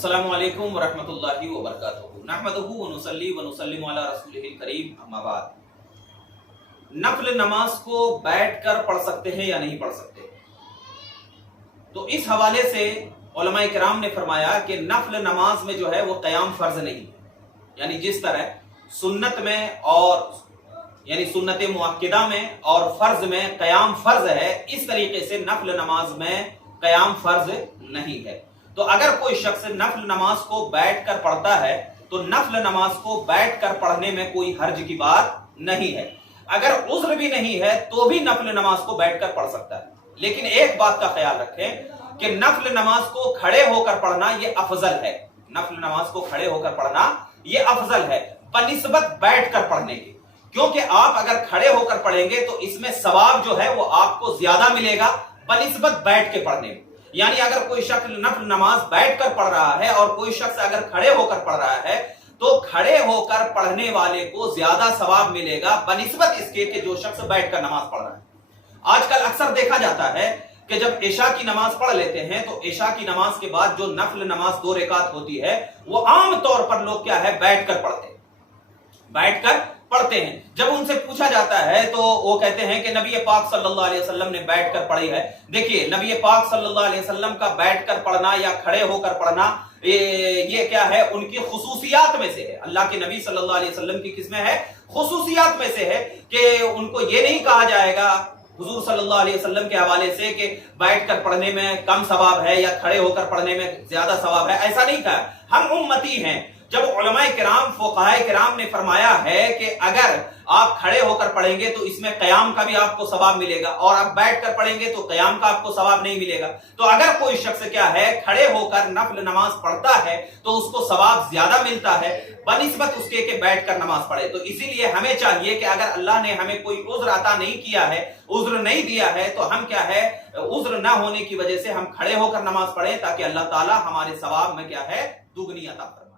अस्सलामु अलैकुम वरहमतुल्लाहि वबरकातुहू नहमदुहू व नुसल्ली व नुसल्लिमु अला रसूलिहिल करीम अम्मा बाद। नफल नमाज को बैठकर पढ़ सकते हैं या नहीं पढ़ सकते? तो इस हवाले से उलमाए किराम ने फरमाया कि नफल नमाज में जो है वो क़याम फर्ज नहीं है, यानी जिस तरह सुन्नत में और यानी सुन्नत मुअक्किदा में और फर्ज में क़याम फर्ज है, इस तरीके से नफल नमाज में क़याम फर्ज नहीं है। तो अगर कोई शख्स नफल नमाज को बैठकर पढ़ता है तो नफल नमाज को बैठकर पढ़ने में कोई हर्ज की बात नहीं है। अगर उज़्र भी नहीं है तो भी नफल नमाज को बैठकर पढ़ सकता है, लेकिन एक बात का ख्याल रखें कि नफल नमाज को खड़े होकर पढ़ना ये अफजल है। नफल नमाज को खड़े होकर पढ़ना ये अफजल है बनिस्बत बैठकर पढ़ने के, क्योंकि आप अगर खड़े होकर पढ़ेंगे तो इसमें सवाब जो है वो आपको ज्यादा मिलेगा बनिस्बत बैठ के पढ़ने में। यानी अगर कोई शख्स नफल नमाज बैठकर पढ़ रहा है और कोई शख्स अगर खड़े होकर पढ़ रहा है तो खड़े होकर पढ़ने वाले को ज्यादा सवाब मिलेगा बनिस्बत इसके कि जो शख्स बैठकर नमाज पढ़ रहा है। आजकल अक्सर देखा जाता है कि जब इशा की नमाज पढ़ लेते हैं तो इशा की नमाज के बाद जो नफल नमाज 2 रकात होती है वो आम तौर पर लोग क्या है बैठकर पढ़ते हैं। जब उनसे पूछा जाता है तो वो कहते हैं कि नबी पाक सल्लल्लाहु अलैहि वसल्लम ने बैठकर पढ़ी है। देखिए, नबी पाक सल्लल्लाहु अलैहि वसल्लम का बैठकर पढ़ना या खड़े होकर पढ़ना ये क्या है, उनकी खुसूसियात में से है। अल्लाह के नबी सल्लल्लाहु अलैहि वसल्लम की किस्में है, खुसूसियात में से है कि उनको ये नहीं कहा जाएगा हुजूर सल्लल्लाहु अलैहि वसल्लम के हवाले से कि बैठकर पढ़ने में कम सवाब है या खड़े होकर पढ़ने में ज्यादा सवाब है, ऐसा नहीं कहा। हम उम्मती हैं। जब उलमाए किराम फुक़हाए किराम ने फरमाया है कि अगर आप खड़े होकर पढ़ेंगे तो इसमें क़याम का भी आपको सवाब मिलेगा और आप बैठकर पढ़ेंगे तो क़याम का आपको सवाब नहीं मिलेगा। तो अगर कोई शख्स क्या है खड़े होकर नफल नमाज पढ़ता है तो उसको सवाब ज्यादा मिलता है बनिस्बत उसके के बैठकर नमाज पढ़े। तो इसीलिए हमें चाहिए कि अगर अल्लाह ने हमें कोई उज़्र अता नहीं किया है, उज़्र नहीं दिया है, तो हम क्या है उज़्र ना होने की वजह से हम खड़े होकर नमाज पढ़े ताकि अल्लाह ताला हमारे सवाब में क्या है दुगनी अता फरमाए।